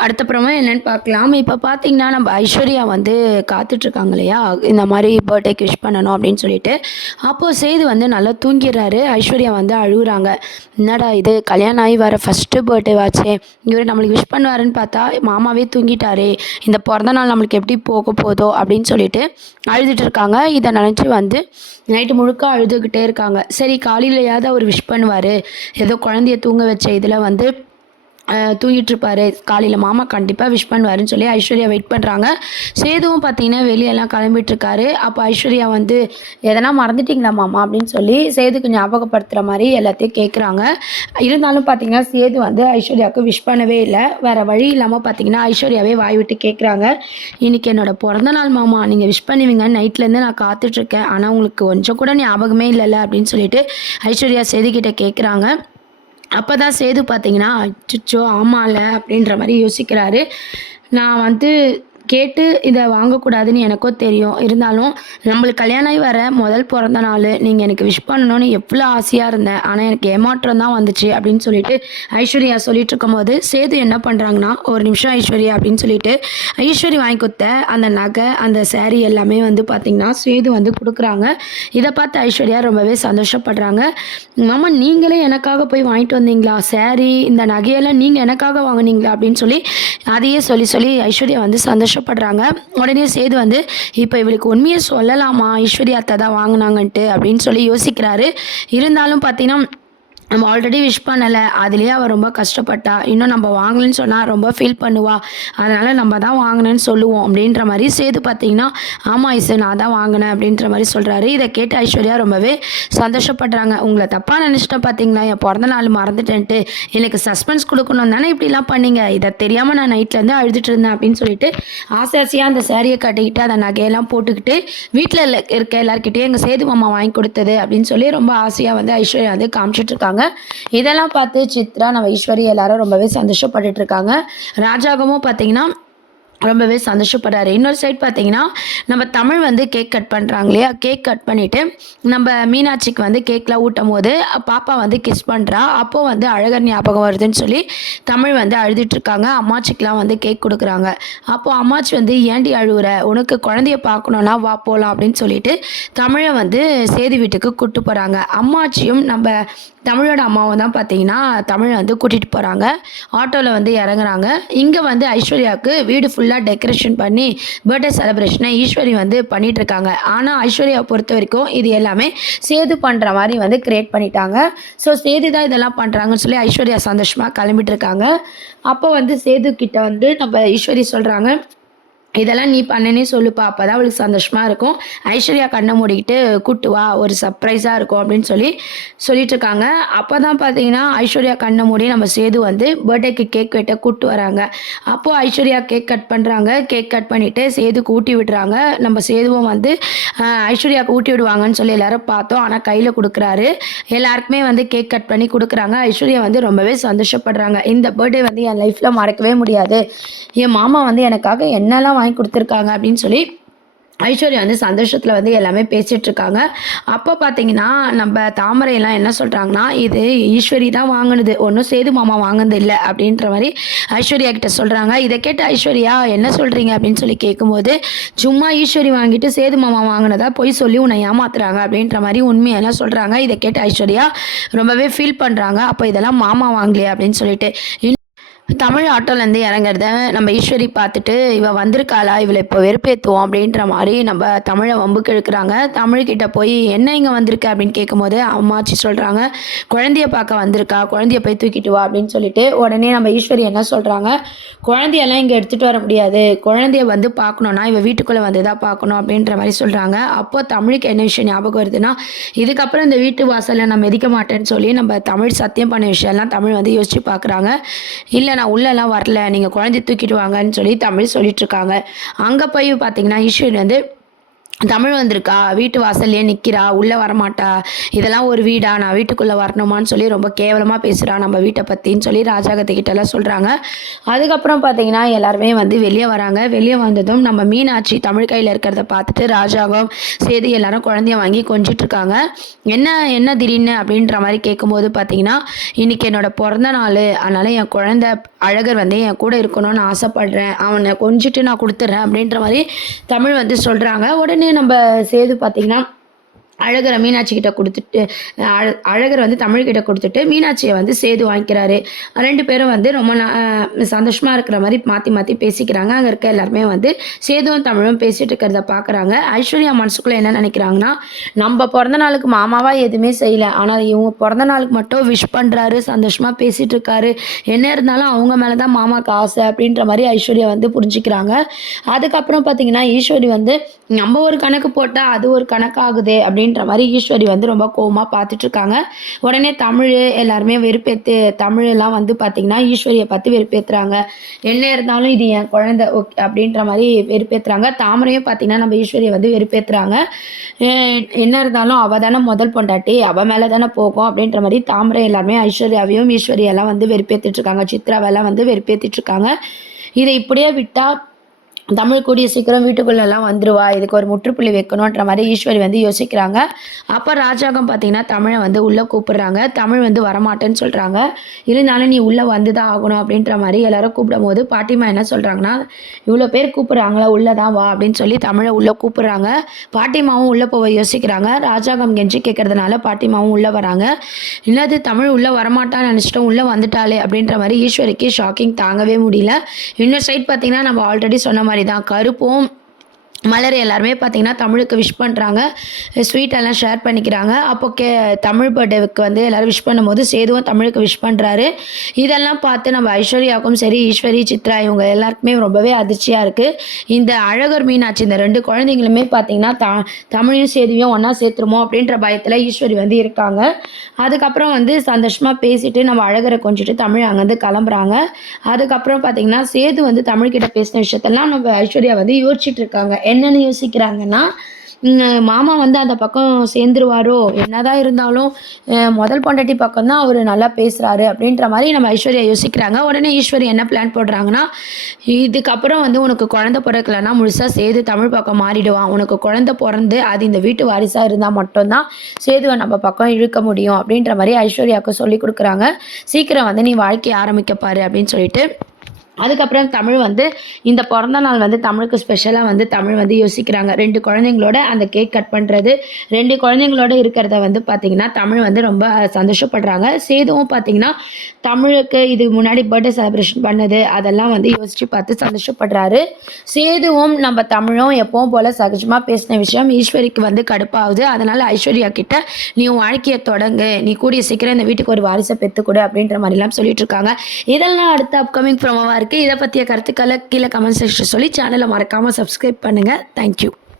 அடுத்த ப்ரோமோ என்னன்னு பார்க்கலாம். இப்போ பார்த்தீங்கன்னா, நம்ம ஐஸ்வர்யா வந்து காத்துட்ருக்காங்க இல்லையா? இந்த மாரி பர்த்டேக்கு விஷ் பண்ணணும் அப்படின்னு சொல்லிட்டு. அப்போ சேது வந்து நல்லா தூங்கிர்றாரு. ஐஸ்வர்யா வந்து அழுவுறாங்க. என்னடா இது கல்யாணம் ஆகி வர ஃபர்ஸ்ட்டு பர்த்டேவாச்சே! இவரு நம்மளுக்கு விஷ் பண்ணுவாருன்னு பார்த்தா, மாமாவே தூங்கிட்டாரே! இந்த பொறந்த நாள் நம்மளுக்கு எப்படி போக போதோ! அப்படின்னு சொல்லிட்டு அழுதுட்டு இருக்காங்க. இத நினச்சு வந்து நைட்டு முழுக்க அழுதுகிட்டே இருக்காங்க. சரி காலையிலயாவது அவரு விஷ் பண்ணுவாரு. ஏதோ குழந்தைய தூங்க வச்ச இதில வந்து தூங்கிட்டுருப்பாரு. காலையில மாமா கண்டிப்பா விஷ் பண்ணுவாருன்னு சொல்லி ஐஸ்வர்யா வெயிட் பண்றாங்க. சேதுவும் பார்த்தீங்கன்னா, வெளியலாம் கிளம்பிட்டுருக்காரு. அப்போ ஐஸ்வர்யா வந்து, "எதனா மறந்துட்டீங்களா மாமா?" அப்படின்னு சொல்லி சேதுக்கு ஞாபகப்படுத்துற மாரி எல்லாத்தையும் கேட்குறாங்க. இருந்தாலும் பார்த்தீங்கன்னா, சேது வந்து ஐஸ்வர்யாவுக்கு விஷ் பண்ணவே இல்ல. வேற வழி இல்லாம பார்த்தீங்கன்னா, ஐஸ்வர்யாவே வாய் விட்டு கேட்குறாங்க. "இன்னைக்கு என்னோட பொறந்த நாள் மாமா. நீங்க விஷ் பண்ணுவீங்கன்னு நைட்லேருந்து நான் காத்துட்ருக்கேன். ஆனா உங்களுக்கு கொஞ்சம் கூட ஞாபகமே இல்லல்ல." அப்படின்னு சொல்லிட்டு ஐஸ்வர்யா சேதுகிட்ட கேட்குறாங்க. அப்பதான் சேது பார்த்தீங்கன்னா, அச்சச்சோ! ஆமால்ல அப்படின்ற மாரி யோசிக்கிறாரு. நான் வந்து கேட்டு இத வாங்கக்கூடாதுன்னு எனக்கும் தெரியும். இருந்தாலும் நம்மளுக்கு கல்யாணம் ஆகி வர முதல் பொறந்த நாளு. நீங்க எனக்கு விஷ் பண்ணணும்னு எவ்வளோ ஆசையா இருந்தேன். ஆனா எனக்கு ஏமாற்றம் தான் வந்துச்சு அப்படின்னு சொல்லிட்டு ஐஸ்வர்யா சொல்லிட்டுருக்கும்போது, சேது என்ன பண்றாங்கன்னா, "ஒரு நிமிஷம் ஐஸ்வர்யா" அப்படின்னு சொல்லிட்டு ஐஸ்வர்யா வாங்கி குடுத்த அந்த நகை, அந்த சாரி எல்லாமே வந்து பார்த்தீங்கன்னா, சேது வந்து குடுக்குறாங்க. இத பார்த்து ஐஸ்வர்யா ரொம்பவே சந்தோஷப்படுறாங்க. "மாமா நீங்களே எனக்காக போய் வாங்கிட்டு வந்தீங்களா? சாரி, இந்த நகையெல்லாம் நீங்க எனக்காக வாங்குனீங்களா?" அப்படின்னு சொல்லி அதையே சொல்லி சொல்லி ஐஸ்வர்யா வந்து சந்தோஷப்படுறாங்க. உடனே சேது வந்து, "இப்ப இவளுக்கு உண்மைய சொல்லலாமா? ஐஸ்வர்யா அத்தை தான் வாங்குனாங்கன்ட்டு" அப்படின்னு சொல்லி யோசிக்கிறாரு. இருந்தாலும் பார்த்தீங்கன்னா, நம்ம ஆல்ரெடி விஷ் பண்ணல. அதுலயே அவ ரொம்ப கஷ்டப்பட்டா. இன்னும் நம்ம வாங்கலன்னு சொன்னா ரொம்ப ஃபீல் பண்ணுவா. அதனால நம்ம தான் வாங்குனேன்னு சொல்லுவோம் அப்படின்ற மாரி சேது பார்த்தீங்கன்னா, "ஆமா ஐசு நான் தான் வாங்குனேன்" அப்படின்ற மாரி சொல்றாரு. இத கேட்டு ஐஸ்வர்யா ரொம்பவே சந்தோஷப்படுறாங்க. "உங்கள தப்பா நெனச்சுட்டேன் பார்த்தீங்களா? என் பொறந்த நாள் மறந்துட்டேன்ட்டு. எனக்கு சஸ்பென்ஸ் குடுக்கணும்னு தானே இப்படிலாம் பண்ணீங்க. இத தெரியாம நான் நைட்லேருந்து அழுதுட்டு இருந்தேன்" அப்படின்னு சொல்லிட்டு ஆசை ஆசையா அந்த சாரிய கட்டிக்கிட்டு, அந்த நகையெல்லாம் போட்டுக்கிட்டு, வீட்ல இருக்க எல்லார்கிட்டயும் எங்க சேது மாமா வாங்கி குடுத்தது அப்படின்னு சொல்லி ரொம்ப ஆசையா வந்து ஐஸ்வர்யா வந்து காமிச்சிட்டு இருக்காங்க. இதெல்லாம் பார்த்து சித்ரா, நம்ம ஈஸ்வரி எல்லாரும் ரொம்பவே சந்தோஷப்பட்டுட்டு இருக்காங்க. ராஜாங்கமும் பார்த்தீங்கன்னா, ரொம்பவே சந்தோஷப்படுறாரு. இன்னொரு சைட் பார்த்தீங்கன்னா, நம்ம தமிழ் வந்து கேக் கட் பண்றாங்க இல்லையா? கேக் கட் பண்ணிட்டு, நம்ப மீனாட்சிக்கு வந்து கேக்லாம் ஊட்டும்போது, பாப்பா வந்து கிஸ் பண்றா. அப்போ வந்து அழகர் ஞாபகம் வருதுன்னு சொல்லி, தமிழ் வந்து அழுதுட்டுருக்காங்க. அம்மாச்சிக்குலாம் வந்து கேக் குடுக்குறாங்க. அப்போ அம்மாச்சி வந்து, "ஏன்டி அழுவுற? உனக்கு குழந்தைய பார்க்கணும்னா வா போலாம்" அப்படின்னு சொல்லிட்டு, தமிழ வந்து சேது வீட்டுக்கு கூட்டு போறாங்க. அம்மாச்சியும் நம்ப தமிழோட அம்மாவும் தான் பார்த்தீங்கன்னா, தமிழ வந்து கூட்டிட்டு போறாங்க. ஆட்டோல வந்து இறங்குறாங்க. இங்க வந்து ஐஸ்வர்யாவுக்கு வீடு ஃபுல்லா டெக்கரேஷன் பண்ணி, பர்த்டே செலிப்ரேஷன ஈஸ்வரி வந்து பண்ணிட்டுருக்காங்க. ஆனா, ஐஸ்வர்யாவ பொறுத்தவரைக்கும் இது எல்லாமே சேது பண்ற மாரி வந்து கிரியேட் பண்ணிட்டாங்க. ஸோ, சேது தான் இதெல்லாம் பண்றாங்கன்னு சொல்லி ஐஸ்வர்யா சந்தோஷமா கிளம்பிட்டு இருக்காங்க. அப்போ வந்து சேது கிட்ட வந்து நம்ம ஈஸ்வரி சொல்றாங்க, "இதெல்லாம் நீ பண்ணேன்னே சொல்லுப்பா. அப்பதான் அவளுக்கு சந்தோஷமா இருக்கும். ஐஸ்வர்யா கண்ண மூடிக்கிட்டு கூட்டு வா. ஒரு சர்ப்ரைஸா இருக்கும்" அப்படின்னு சொல்லி சொல்லிட்டுருக்காங்க. அப்பதான் பார்த்தீங்கன்னா, ஐஸ்வர்யா கண்ண மூடி நம்ம சேது வந்து பர்த்டேக்கு கேக் வெட்ட கூட்டு வராங்க. அப்போ ஐஸ்வர்யா கேக் கட் பண்றாங்க. கேக் கட் பண்ணிட்டு சேதுக்கு ஊட்டி விடுறாங்க. நம்ம சேதுவும் வந்து ஐஸ்வர்யாவுக்கு ஊட்டி விடுவாங்கன்னு சொல்லி எல்லாரும் பார்த்தோம். ஆனா கையில குடுக்குறாரு. எல்லாருக்குமே வந்து கேக் கட் பண்ணி குடுக்குறாங்க. ஐஸ்வர்யா வந்து ரொம்பவே சந்தோஷப்படுறாங்க. இந்த பர்த்டே வந்து என் லைஃப்ல மறக்கவே முடியாது. என் மாமா வந்து எனக்காக என்னெல்லாம் வாங்கி குடுத்துருக்காங்க அப்படின்னு சொல்லி ஐஸ்வர்யா வந்து சந்தோஷத்துல வந்து எல்லாமே பேசிட்டு இருக்காங்க. அப்போ பார்த்தீங்கன்னா, நம்ப தாமரைலாம் என்ன சொல்றாங்கன்னா, "இது ஈஸ்வரி தான் வாங்குனது. ஒண்ணும் சேது மாமா வாங்குனது இல்ல" அப்படின்ற மாரி ஐஸ்வர்யா கிட்ட சொல்றாங்க. இத கேட்ட ஐஸ்வர்யா, "என்ன சொல்றீங்க?" அப்படின்னு சொல்லி கேட்கும்போது, "சும்மா ஈஸ்வரி வாங்கிட்டு சேது மாமா வாங்குனதா பொய் சொல்லி உன்னை ஏமாத்துறாங்க" அப்படின்ற மாரி உண்மையெல்லாம் சொல்றாங்க. இத கேட்ட ஐஸ்வர்யா ரொம்பவே ஃபீல் பண்றாங்க. "அப்போ இதெல்லாம் மாமா வாங்கலையா?" அப்படின்னு சொல்லிட்டு. தமிழ் ஆட்டோலேருந்து இறங்குறத நம்ம ஈஸ்வரி பார்த்துட்டு, "இவ வந்திருக்காளா? இவள இப்போ வெறுப்பேத்துவோம்" அப்படின்ற மாரி நம்ம தமிழ வம்புக்கு இழுக்குறாங்க. தமிழ்கிட்ட போய், "என்ன இங்க வந்திருக்க?" அப்படின்னு கேட்கும்போது, அம்மாச்சி சொல்றாங்க, "குழந்தைய பார்க்க வந்திருக்கா. குழந்தைய போய் தூக்கிட்டு வா" அப்படின்னு சொல்லிட்டு, உடனே நம்ம ஈஸ்வரி என்ன சொல்றாங்க, "குழந்தையெல்லாம் இங்க எடுத்துட்டு வர முடியாது. குழந்தைய வந்து பார்க்கணும்னா, இவ வீட்டுக்குள்ள வந்து தான் பார்க்கணும்" அப்படின்ற மாரி சொல்றாங்க. அப்போ தமிழுக்கு என்ன விஷயம் ஞாபகம் வருதுன்னா, இதுக்கப்புறம் இந்த வீட்டு வாசல்ல நான் மிதிக்க மாட்டேன்னு சொல்லி நம்ம தமிழ் சத்தியம் பண்ண விஷயம்லாம் தமிழ் வந்து யோசிச்சு பார்க்குறாங்க. "இல்ல நான் உள்ளலாம் வரல. நீங்க குழந்தைய தூக்கிட்டு வாங்கன்னு" சொல்லி தமிழ் சொல்லிட்டுருக்காங்க. அங்க போய் பார்த்தீங்கன்னா, ஈஸ்வரி வந்து தமிழ் வந்திருக்கா, வீட்டு வாசல்லையே நிற்கிறா, உள்ளே வரமாட்டா, இதெல்லாம் ஒரு வீடா, நான் வீட்டுக்குள்ளே வரணுமான்னு சொல்லி ரொம்ப கேவலமாக பேசுகிறா நம்ம வீட்டை பற்றின்னு சொல்லி ராஜாகத்திக்கிட்டலாம் சொல்கிறாங்க. அதுக்கப்புறம் பார்த்தீங்கன்னா எல்லாருமே வந்து வெளியே வராங்க. வெளியே வந்ததும் நம்ம மீனாட்சி தமிழ் கையில் இருக்கிறத பார்த்துட்டு ராஜாவும் சேது எல்லாரும் குழந்தைய வாங்கி கொஞ்சிட்ருக்காங்க. என்ன என்ன திடீர்னு அப்படின்ற மாதிரி கேட்கும்போது பார்த்தீங்கன்னா, இன்றைக்கி என்னோடய பிறந்த நாள், அதனால் என் குழந்தை அழகர் வந்து என் கூட இருக்கணும்னு ஆசைப்பட்றேன், அவனை கொஞ்சிட்டு நான் கொடுத்துட்றேன் அப்படின்ற மாதிரி தமிழ் வந்து சொல்கிறாங்க. உடனே நம்ம சேது பார்த்திங்கன்னா அழகரை மீனாட்சி கிட்ட கொடுத்துட்டு அழகர் வந்து தமிழ்கிட்ட கொடுத்துட்டு மீனாட்சியை வந்து சேது வாங்கிக்கிறாரு. 2 பேரும் வந்து ரொம்ப சந்தோஷமாக இருக்கிற மாதிரி மாற்றி மாற்றி பேசிக்கிறாங்க. அங்கே இருக்க எல்லாருமே வந்து சேதுவும் தமிழும் பேசிகிட்டு இருக்கிறத பார்க்குறாங்க. ஐஸ்வர்யா மனசுக்குள்ளே என்ன நினைக்கிறாங்கன்னா, நம்ம பிறந்த நாளுக்கு மாமாவாக எதுவுமே செய்யலை, ஆனால் இவங்க பிறந்த நாளுக்கு மட்டும் விஷ் பண்ணுறாரு, சந்தோஷமாக பேசிகிட்டு இருக்காரு, என்ன இருந்தாலும் அவங்க மேலே தான் மாமாவுக்கு ஆசை அப்படின்ற மாதிரி ஐஸ்வர்யா வந்து புரிஞ்சுக்கிறாங்க. அதுக்கப்புறம் பார்த்திங்கன்னா ஈஸ்வரி வந்து நம்ம ஒரு கணக்கு போட்டால் அது ஒரு கணக்காகுதே அப்படின்னு மாதிரி ஈஸ்வரி வந்து ரொம்ப கோவமாக பார்த்துட்ருக்காங்க. உடனே தமிழ் எல்லாருமே தமிழெல்லாம் வந்து பார்த்திங்கன்னா ஈஸ்வரியை பார்த்து வெறுப்பேற்றுறாங்க. என்ன இருந்தாலும் இது என் குழந்தை ஓகே அப்படின்ற மாதிரி வெறுப்பேற்றுறாங்க. தாமரையும் பார்த்திங்கன்னா நம்ம ஈஸ்வரியை வந்து வெறுப்பேற்றுறாங்க. என்ன இருந்தாலும் அவள் தானே முதல் பொண்டாட்டி, அவள் மேலே தானே போகும் அப்படின்ற மாதிரி தாமரை எல்லாருமே ஐஸ்வர்யாவையும் ஈஸ்வரியெல்லாம் வந்து வெறுப்பேற்றிட்ருக்காங்க. சித்ராவெல்லாம் வந்து வெறுப்பேற்றிட்ருக்காங்க. இதை இப்படியே விட்டால் தமிழ் கூடிய சீக்கிரம் வீட்டுக்குள்ளெல்லாம் வந்துருவா, இதுக்கு ஒரு முற்றுப்புள்ளி வைக்கணுன்ற மாதிரி ஈஸ்வரி வந்து யோசிக்கிறாங்க. அப்போ ராஜாங்கம் பார்த்தீங்கன்னா தமிழை வந்து உள்ளே கூப்பிடுறாங்க. தமிழ் வந்து வரமாட்டேன்னு சொல்கிறாங்க. இருந்தாலும் நீ உள்ளே வந்து தான் ஆகணும் அப்படின்ற மாதிரி எல்லாரும் கூப்பிடும் போது பாட்டிமா என்ன சொல்கிறாங்கன்னா, இவ்வளோ பேர் கூப்பிட்றாங்களா உள்ளே தான் வா அப்படின்னு சொல்லி தமிழை உள்ளே கூப்பிட்றாங்க. பாட்டிமாவும் உள்ளே போக யோசிக்கிறாங்க. ராஜாங்கம் கெஞ்சி கேட்கறதுனால பாட்டிமாவும் உள்ளே வராங்க. இல்லாது தமிழ் உள்ளே வரமாட்டான்னு நினச்சிட்டோம், உள்ளே வந்துட்டாலே அப்படின்ற மாதிரி ஈஸ்வரிக்கு ஷாக்கிங் தாங்கவே முடியல. இன்னொரு சைட் பார்த்தீங்கன்னா நம்ம ஆல்ரெடி சொன்ன மாதிரி தான் கருப்பும் மலர் எல்லாருமே பார்த்திங்கன்னா தமிழுக்கு விஷ் பண்ணுறாங்க, ஸ்வீட்டெல்லாம் ஷேர் பண்ணிக்கிறாங்க. அப்போ தமிழ் பர்த்டேவுக்கு வந்து எல்லோரும் விஷ் பண்ணும்போது சேதுவும் தமிழுக்கு விஷ் பண்ணுறாரு. இதெல்லாம் பார்த்து நம்ம ஐஸ்வர்யாவுக்கும் சரி ஈஸ்வரி சித்ரா இவங்க எல்லாருக்குமே ரொம்பவே அதிர்ச்சியாக இருக்குது. இந்த அழகர் மீனாட்சி இந்த 2 குழந்தைங்களுமே பார்த்திங்கன்னா தமிழையும் சேதுவையும் ஒன்றா சேர்த்துருமோ அப்படின்ற பயத்தில் ஈஸ்வரி வந்து இருக்காங்க. அதுக்கப்புறம் வந்து சந்தோஷமாக பேசிட்டு நம்ம அழகரை கொஞ்சிட்டு தமிழ் அங்கேருந்து கிளம்புறாங்க. அதுக்கப்புறம் பார்த்திங்கன்னா சேது வந்து தமிழ்கிட்ட பேசின விஷயத்தெல்லாம் நம்ம ஐஸ்வர்யா வந்து யோசிச்சுட்டு இருக்காங்க. என்னென்னு யோசிக்கிறாங்கன்னா, மாமா வந்து அந்த பக்கம் சேர்ந்துருவாரோ, என்னதான் இருந்தாலும் முதல் பொண்டாட்டி பக்கம் தான் அவர் நல்லா பேசுகிறாரு அப்படின்ற மாதிரி நம்ம ஐஸ்வர்யா யோசிக்கிறாங்க. உடனே ஈஸ்வரி என்ன பிளான் போடுறாங்கன்னா, இதுக்கப்புறம் வந்து உனக்கு குழந்தை பிறக்கலைன்னா முழுசாக சேது தமிழ் பக்கம் மாறிடுவான், உனக்கு குழந்தை பிறந்து அது இந்த வீட்டு வாரிசாக இருந்தால் மட்டும்தான் சேதுவை நம்ம பக்கம் இழுக்க முடியும் அப்படின்ற மாதிரி ஐஸ்வர்யாவுக்கு சொல்லி கொடுக்குறாங்க. சீக்கிரம் வந்து நீ வாழ்க்கையை ஆரம்பிக்கப்பாரு அப்படின்னு சொல்லிட்டு அதுக்கப்புறம் தமிழ் வந்து இந்த பிறந்த நாள் வந்து தமிழுக்கு ஸ்பெஷலாக வந்து தமிழ் வந்து யோசிக்கிறாங்க. 2 குழந்தைங்களோட அந்த கேக் கட் பண்ணுறது, 2 குழந்தைங்களோட இருக்கிறத வந்து பார்த்திங்கன்னா தமிழ் வந்து ரொம்ப சந்தோஷப்படுறாங்க. சேதுவும் பார்த்திங்கன்னா தமிழுக்கு இதுக்கு முன்னாடி பர்த்டே செலிப்ரேஷன் பண்ணது அதெல்லாம் வந்து யோசித்து பார்த்து சந்தோஷப்படுறாரு. சேதுவும் நம்ம தமிழும் எப்பவும் போல் சகஜமாக பேசின விஷயம் ஈஸ்வரிக்கு வந்து கடுப்பாகுது. அதனால் ஐஸ்வர்யா கிட்ட நீ உன் வாழ்க்கையை தொடங்கு, நீ கூடிய சீக்கிரம் இந்த வீட்டுக்கு ஒரு வாரிசை பெற்றுக்கொடு அப்படின்ற மாதிரிலாம் சொல்லிட்டு இருக்காங்க. இதெல்லாம் அடுத்த அப்கமிங் ப்ரோமோவாக இருக்குது. இதை பற்றிய கருத்துக்களை கீழே கமெண்ட் செக்ஷன் சொல்லி சேனலை மறக்காமல் சப்ஸ்கிரைப் பண்ணுங்கள். தேங்க்யூ.